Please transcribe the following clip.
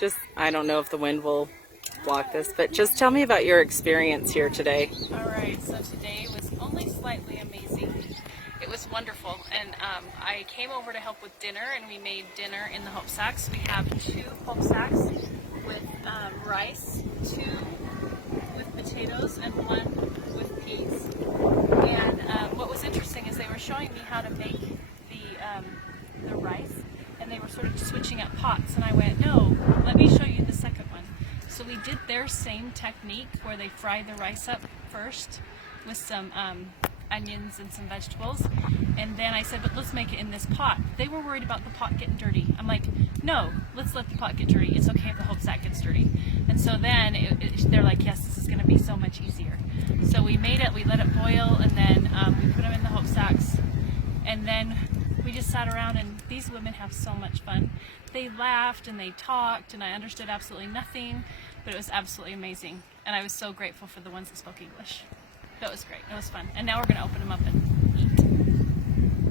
just, I don't know if the wind will block this, but just tell me about your experience here today. All right, so today was only slightly amazing. It was wonderful, and I came over to help with dinner, and we made dinner in the HopeSaCs. We have 2 HopeSaCs with rice, 2 with potatoes, and 1 with peas. And what was interesting is they were showing me how to make the rice, and they were sort of switching up pots, and I went, no, let me show you the second one. So we did their same technique where they fry the rice up first with some onions and some vegetables, and then I said, but let's make it in this pot. They were worried about the pot getting dirty. I'm like, no, let's let the pot get dirty. It's okay if the HopeSaC gets dirty. And so then they're like, yes, this is going to be so much easier. So we made it, we let it boil, and then we put them in the HopeSaCs, and then we just sat around, and these women have so much fun. They laughed and they talked, and I understood absolutely nothing, but it was absolutely amazing. And I was so grateful for the ones that spoke English. That was great. It was fun. And now we're going to open them up and eat.